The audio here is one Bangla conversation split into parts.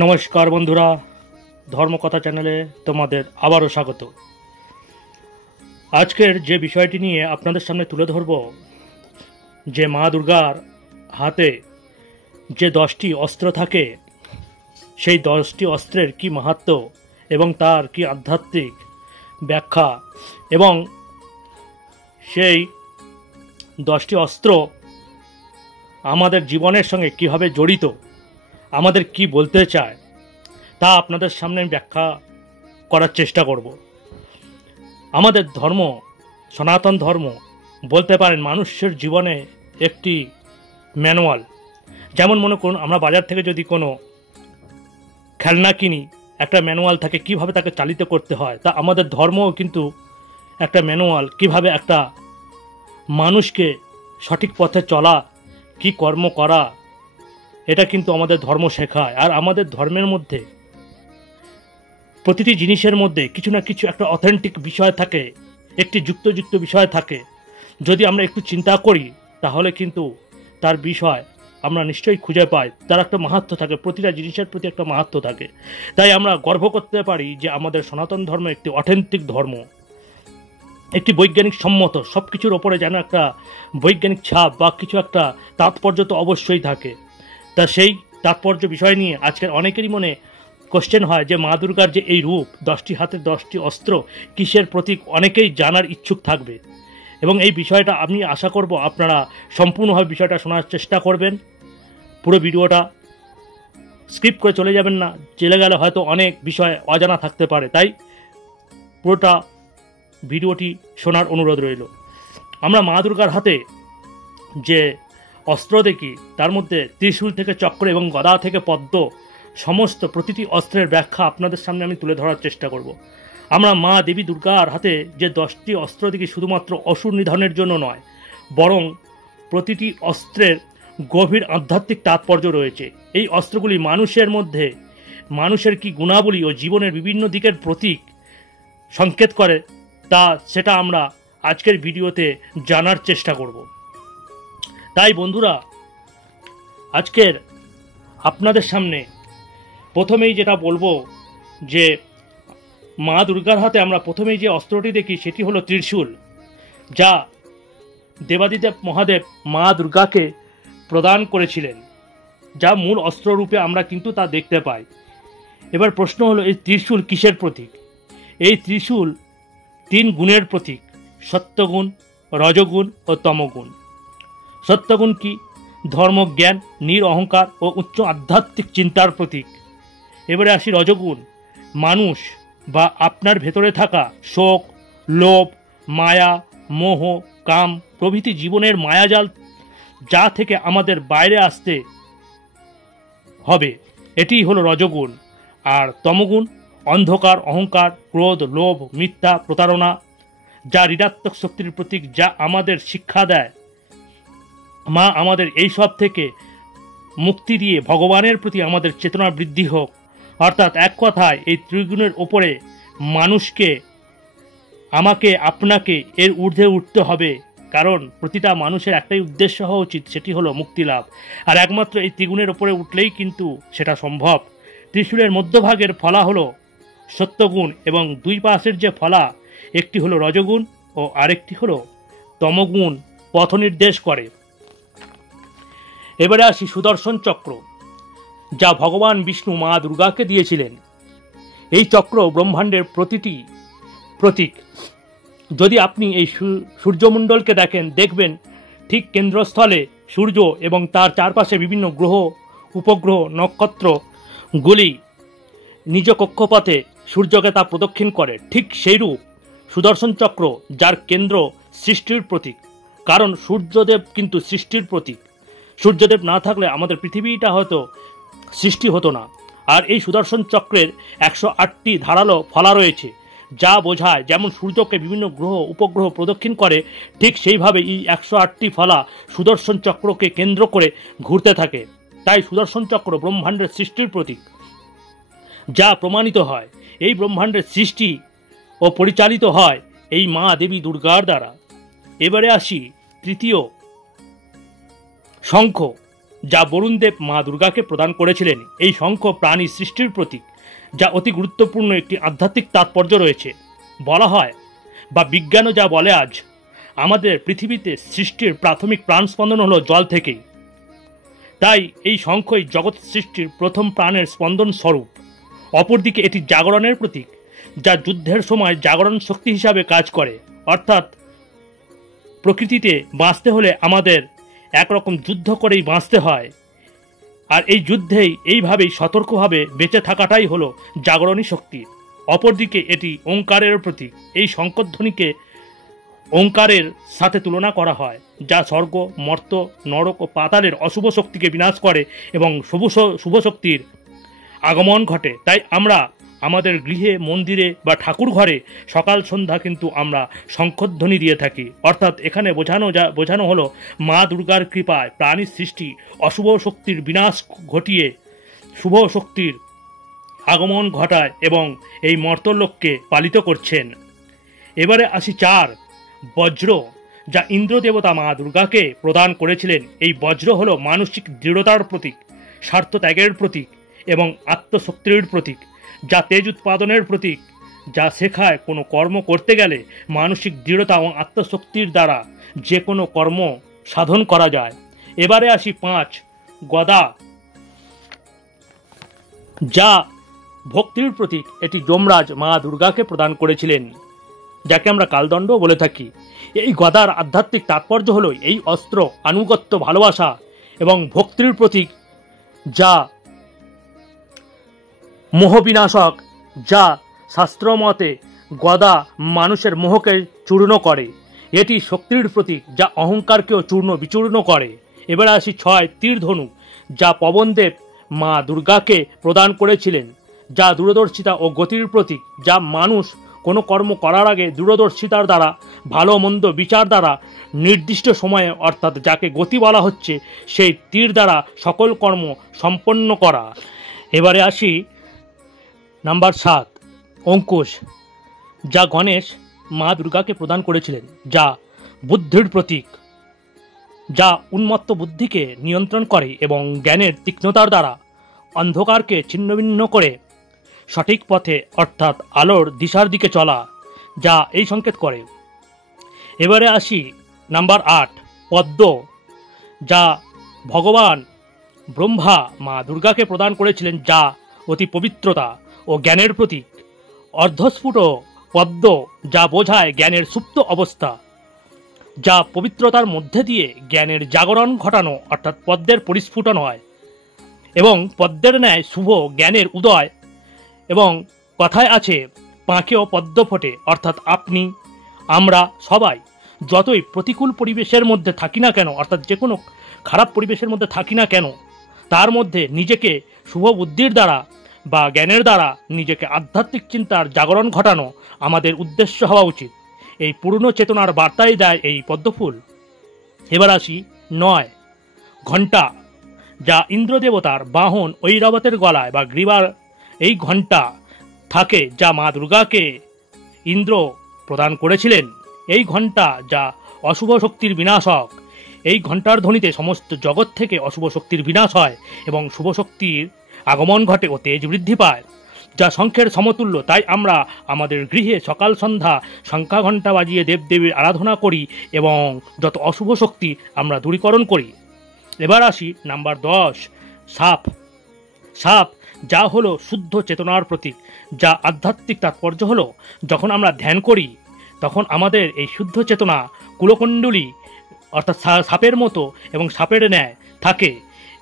নমস্কার বন্ধুরা, ধর্মকথা চ্যানেলে তোমাদের আবারও স্বাগত। আজকের যে বিষয়টি নিয়ে আপনাদের সামনে তুলে ধরব, যে মা দুর্গার হাতে যে 10টি অস্ত্র থাকে, সেই 10টি অস্ত্রের কি মাহাত্ম্য এবং তার কি আধ্যাত্মিক ব্যাখ্যা, এবং সেই 10টি অস্ত্র আমাদের জীবনের সঙ্গে কিভাবে জড়িত, আমাদের কি বলতে চায়, তা আপনাদের সামনে আমি ব্যাখ্যা করার চেষ্টা করব। আমাদের ধর্ম, সনাতন ধর্ম বলতে পারেন মানুষের জীবনে একটি ম্যানুয়াল। যেমন মনে করুন, আমরা বাজার থেকে যদি কোনো খেলনা কিনি, একটা ম্যানুয়াল থাকে কিভাবে তাকে চালিত করতে হয়। তা আমাদের ধর্মও কিন্তু একটা ম্যানুয়াল, কিভাবে একটা মানুষকে সঠিক পথে চলা, কি কর্ম করা, এটা কিন্তু আমাদের ধর্ম শেখায়। আর আমাদের ধর্মের মধ্যে প্রতিটি জিনিসের মধ্যে কিছু না কিছু একটা অথেন্টিক বিষয় থাকে, একটি যুক্ত বিষয় থাকে। যদি আমরা একটু চিন্তা করি তাহলে কিন্তু তার বিষয় আমরা নিশ্চয়ই খুঁজে পাই, তার একটা মাহাত্ম্য থাকে, প্রতিটা জিনিসের প্রতি একটা মাহাত্ম্য থাকে। তাই আমরা গর্ব করতে পারি যে আমাদের সনাতন ধর্ম একটি অথেন্টিক ধর্ম, একটি বৈজ্ঞানিক সম্মত, সব কিছুর ওপরে যেন একটা বৈজ্ঞানিক ছাপ বা কিছু একটা তাৎপর্য তো অবশ্যই থাকে। তা সেই তাৎপর্য বিষয় নিয়ে আজকের অনেকেরই মনে কোশ্চেন হয় যে মা দুর্গার যে এই রূপ, 10টি হাতের 10টি অস্ত্র, কিসের প্রতীক, অনেকেই জানার ইচ্ছুক থাকবে। এবং এই বিষয়টা আমি আশা করব আপনারা সম্পূর্ণভাবে বিষয়টা শোনার চেষ্টা করবেন। পুরো ভিডিওটা স্কিপ করে চলে যাবেন না, চলে গেলে হয়তো অনেক বিষয় অজানা থাকতে পারে। তাই পুরোটা ভিডিওটি শোনার অনুরোধ রইল। আমরা মা দুর্গার হাতে যে অস্ত্র দেখি, তার মধ্যে ত্রিশূল থেকে চক্র এবং গদা থেকে পদ্ম, সমস্ত প্রতিটি অস্ত্রের ব্যাখ্যা আপনাদের সামনে আমি তুলে ধরার চেষ্টা করব। আমরা মা দেবী দুর্গার হাতে যে 10টি অস্ত্র দেখি, শুধুমাত্র অসুর নিধনের জন্য নয়, বরং প্রতিটি অস্ত্রের গভীর আধ্যাত্মিক তাৎপর্য রয়েছে। এই অস্ত্রগুলি মানুষের মধ্যে মানুষের কি গুণাবলী ও জীবনের বিভিন্ন দিকের প্রতীক সংকেত করে, সেটা আমরা আজকের ভিডিওতে জানার চেষ্টা করব। তাই বন্ধুরা, আজকের আপনাদের সামনে প্রথমেই যেটা বলবো, যে মা দুর্গার হাতে আমরা প্রথমেই যে অস্ত্রটি দেখি সেটি হলো ত্রিশূল, যা দেবাদিদেব মহাদেব মা দুর্গাকে প্রদান করেছিলেন, যা মূল অস্ত্ররূপে আমরা কিন্তু তা দেখতে পাই। এবার প্রশ্ন হলো, এই ত্রিশূল কিসের প্রতীক? এই ত্রিশূল 3 গুণের প্রতীক: সত্যগুণ, রজগুণ ও তমগুণ। সত্যগুণ কি? ধর্মজ্ঞান, নিরঅহংকার ও উচ্চ আধ্যাত্মিক চিন্তার প্রতীক। এবারে আসি রজগুণ। মানুষ বা আপনার ভেতরে থাকা শোক, লোভ, মায়া, মোহ, কাম প্রভৃতি জীবনের মায়াজাল, যা থেকে আমাদের বাইরে আসতে হবে, এটিই হলো রজগুণ। আর তমগুণ অন্ধকার, অহংকার, ক্রোধ, লোভ, মিথ্যা, প্রতারণা, যা ঋণাত্মক শক্তির প্রতীক, যা আমাদের শিক্ষা দেয় মা আমাদের এই সব থেকে মুক্তি দিয়ে ভগবানের প্রতি আমাদের চেতনা বৃদ্ধি হোক। অর্থাৎ এক কথায় এই ত্রিগুণের ওপরে মানুষকে, আমাকে, আপনাকে এর ঊর্ধ্বে উঠতে হবে। কারণ প্রতিটা মানুষের একটাই উদ্দেশ্য হওয়া উচিত, সেটি হলো মুক্তি লাভ। আর একমাত্র এই ত্রিগুণের ওপরে উঠলেই কিন্তু সেটা সম্ভব। ত্রিশূলের মধ্যভাগের ফলা হলো সত্যগুণ এবং 2 পাশের যে ফলা, একটি হলো রজগুণ ও আরেকটি হলো তমগুণ, পথ নির্দেশ করে। এবারে আসি সুদর্শন চক্র, যা ভগবান বিষ্ণু মা দুর্গাকে দিয়েছিলেন। এই চক্র ব্রহ্মাণ্ডের প্রতিটি প্রতীক। যদি আপনি এই সূর্যমণ্ডলকে দেখবেন ঠিক কেন্দ্রস্থলে সূর্য এবং তার চারপাশে বিভিন্ন গ্রহ, উপগ্রহ, নক্ষত্রগুলি নিজ কক্ষপথে সূর্যকে তা প্রদক্ষিণ করে। ঠিক সেইরূপ সুদর্শন চক্র, যার কেন্দ্র সৃষ্টির প্রতীক। কারণ সূর্যদেব কিন্তু সৃষ্টির প্রতীক। সূর্যদেব না থাকলে আমাদের পৃথিবীটা হয়তো সৃষ্টি হতো না। আর এই সুদর্শন চক্রের 108টি ধারালো ফলা রয়েছে, যা বোঝায় যেমন সূর্যকে বিভিন্ন গ্রহ, উপগ্রহ প্রদক্ষিণ করে, ঠিক সেইভাবে এই 108টি ফলা সুদর্শন চক্রকে কেন্দ্র করে ঘুরতে থাকে। তাই সুদর্শন চক্র ব্রহ্মাণ্ডের সৃষ্টির প্রতীক, যা প্রমাণিত হয় এই ব্রহ্মাণ্ডের সৃষ্টি ও পরিচালিত হয় এই মা দেবী দুর্গার দ্বারা। এবারে আসি তৃতীয় শঙ্খ যা বরুণদেব মা দুর্গাকে প্রদান করেছিলেন, এই শঙ্খ প্রাণী সৃষ্টির প্রতীক, যা অতি গুরুত্বপূর্ণ একটি আধ্যাত্মিক তাৎপর্য রয়েছে। বলা হয় বা বিজ্ঞানও যা বলে, আজ আমাদের পৃথিবীতে সৃষ্টির প্রাথমিক প্রাণ স্পন্দন হলো জল থেকেই। তাই এই শঙ্খই জগৎ সৃষ্টির প্রথম প্রাণের স্পন্দন স্বরূপ। অপরদিকে এটি জাগরণের প্রতীক, যা যুদ্ধের সময় জাগরণ শক্তি হিসাবে কাজ করে। অর্থাৎ প্রকৃতিতে বাঁচতে হলে আমাদের একরকম যুদ্ধ করেই বাঁচতে হয়, আর এই যুদ্ধেই এইভাবেই সতর্কভাবে বেঁচে থাকাটাই হলো জাগরণী শক্তি। অপরদিকে এটি ওঙ্কারের প্রতীক। এই শঙ্খধ্বনিকে ওঙ্কারের সাথে তুলনা করা হয়, যা স্বর্গ, মর্ত্য, নরক ও পাতালের অশুভ শক্তিকে বিনাশ করে এবং শুভ শক্তির আগমন ঘটে। তাই আমরা আমাদের গৃহে, মন্দিরে বা ঠাকুর ঘরে সকাল সন্ধ্যা কিন্তু আমরা শঙ্খধ্বনি দিয়ে থাকি। অর্থাৎ এখানে বোঝানো হলো মা দুর্গার কৃপায় প্রাণীর সৃষ্টি, অশুভ শক্তির বিনাশ ঘটিয়ে শুভ শক্তির আগমন ঘটায় এবং এই মর্তলোককে পালিত করছেন। এবারে আসি 4, বজ্র, যা ইন্দ্র দেবতা মা দুর্গাকে প্রদান করেছিলেন। এই বজ্র হলো মানসিক দৃঢ়তার প্রতীক, স্বার্থ ত্যাগের প্রতীক এবং আত্মশক্তির প্রতীক, যা তেজ উৎপাদনের প্রতীক, যা শেখায় কোনো কর্ম করতে গেলে মানসিক দৃঢ়তা এবং আত্মশক্তির দ্বারা যে কোনো কর্ম সাধন করা যায়। এবারে আসি 5, গদা, যা ভক্তির প্রতীক। এটি যমরাজ মা দুর্গাকে প্রদান করেছিলেন, যাকে আমরা কালদণ্ড বলে থাকি। এই গদার আধ্যাত্মিক তাৎপর্য হল এই অস্ত্র আনুগত্য, ভালোবাসা এবং ভক্তির প্রতীক, যা মোহবিনাশক, যা শাস্ত্রমতে গদা মানুষের মোহকে চূর্ণ করে। এটি শক্তির প্রতীক, যা অহংকারকেও চূর্ণ বিচূর্ণ করে। এবারে আসি 6, তীরধনু, যা পবনদেব মা দুর্গাকে প্রদান করেছিলেন, যা দূরদর্শিতা ও গতির প্রতীক, যা মানুষ কোনো কর্ম করার আগে দূরদর্শিতার দ্বারা, ভালো মন্দ বিচার দ্বারা নির্দিষ্ট সময়ে, অর্থাৎ যাকে গতি বলা হচ্ছে, সেই তীর দ্বারা সকল কর্ম সম্পন্ন করা। এবারে আসি নাম্বার 7, অঙ্কুশ, যা গণেশ মা দুর্গাকে প্রদান করেছিলেন, যা বুদ্ধির প্রতীক, যা উন্মত্ত বুদ্ধিকে নিয়ন্ত্রণ করে এবং জ্ঞানের তীক্ষ্ণতার দ্বারা অন্ধকারকে ছিন্নভিন্ন করে সঠিক পথে, অর্থাৎ আলোর দিশার দিকে চলা, যা এই সংকেত করে। এবারে আসি নাম্বার 8, পদ্ম, যা ভগবান ব্রহ্মা মা দুর্গাকে প্রদান করেছিলেন, যা অতি পবিত্রতা ও জ্ঞানের প্রতীক। অর্ধস্ফুট পদ্ম, যা বোঝায় জ্ঞানের সুপ্ত অবস্থা, যা পবিত্রতার মধ্যে দিয়ে জ্ঞানের জাগরণ ঘটানো, অর্থাৎ পদ্মের পরিস্ফুটন হয় এবং পদ্মের ন্যায় শুভ জ্ঞানের উদয়। এবং কথায় আছে, পাঁকেও পদ্ম ফোটে, অর্থাৎ আপনি, আমরা সবাই যতই প্রতিকূল পরিবেশের মধ্যে থাকি না কেন, অর্থাৎ যে কোনো খারাপ পরিবেশের মধ্যে থাকি না কেন, তার মধ্যে নিজেকে শুভ বুদ্ধির দ্বারা বা জ্ঞানের দ্বারা নিজেকে আধ্যাত্মিক চিন্তার জাগরণ ঘটানো আমাদের উদ্দেশ্য হওয়া উচিত। এই পূর্ণ চেতনার বার্তাই দেয় এই পদ্মফুল। এবার আসি 9, ঘণ্টা, যা ইন্দ্র দেবতার বাহন ঐরাবতের গলায় বা গ্রীবার এই ঘণ্টা থাকে, যা মা দুর্গাকে ইন্দ্র প্রদান করেছিলেন। এই ঘণ্টা, যা অশুভ শক্তির বিনাশক। এই ঘণ্টার ধ্বনিতে সমস্ত জগৎ থেকে অশুভ শক্তির বিনাশ হয় এবং শুভ শক্তির আগমন ঘটে ও তেজ বৃদ্ধি পায়, যা শঙ্খের সমতুল্য। তাই আমরা আমাদের গৃহে সকাল সন্ধ্যা শঙ্খা ঘণ্টা বাজিয়ে দেবদেবীর আরাধনা করি এবং যত অশুভ শক্তি আমরা দূরীকরণ করি। এবার আসি নাম্বার 10, সাপ, সাপ, যা হলো শুদ্ধ চেতনার প্রতীক, যা আধ্যাত্মিক তাৎপর্য হলো যখন আমরা ধ্যান করি তখন আমাদের এই শুদ্ধ চেতনা কুলকুণ্ডলী, অর্থাৎ সাপের মতো এবং সাপের ন্যায় থাকে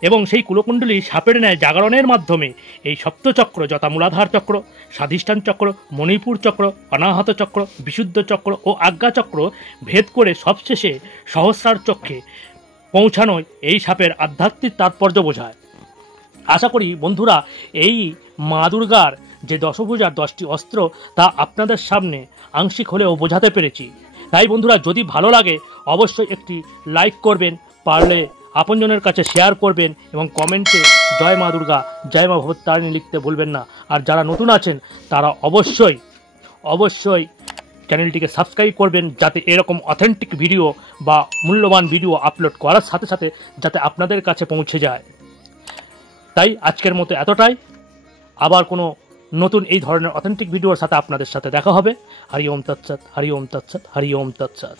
এবং সেই কুলকুণ্ডলী সাপের ন্যায় জাগরণের মাধ্যমে এই সপ্তচক্র, যথা মূলাধার চক্র, স্বাধিষ্ঠান চক্র, মণিপুর চক্র, অনাহত চক্র, বিশুদ্ধ চক্র ও আজ্ঞা চক্র ভেদ করে সবশেষে সহস্রার চক্রে পৌঁছানোই এই সাপের আধ্যাত্মিক তাৎপর্য বোঝায়। আশা করি বন্ধুরা এই মা দুর্গার যে দশভুজার 10টি অস্ত্র তা আপনাদের সামনে আংশিক হলেও বোঝাতে পেরেছি। তাই বন্ধুরা, যদি ভালো লাগে অবশ্যই একটি লাইক করবেন, পারলে আপনজনের কাছে শেয়ার করবেন এবং কমেন্টে জয় মা দুর্গা, জয় মা ভবতারিণী লিখতে ভুলবেন না। আর যারা নতুন আছেন তারা অবশ্যই চ্যানেলটিকে সাবস্ক্রাইব করবেন, যাতে এরকম অথেন্টিক ভিডিও বা মূল্যবান ভিডিও আপলোড করার সাথে সাথে যাতে আপনাদের কাছে পৌঁছে যায়। তাই আজকের মতো এতটাই। আবার কোনো নতুন এই ধরনের অথেন্টিক ভিডিওর সাথে আপনাদের সাথে দেখা হবে। হরি ওম তৎসৎ, হরি ওম তৎসৎ, হরি ওম তৎসৎ।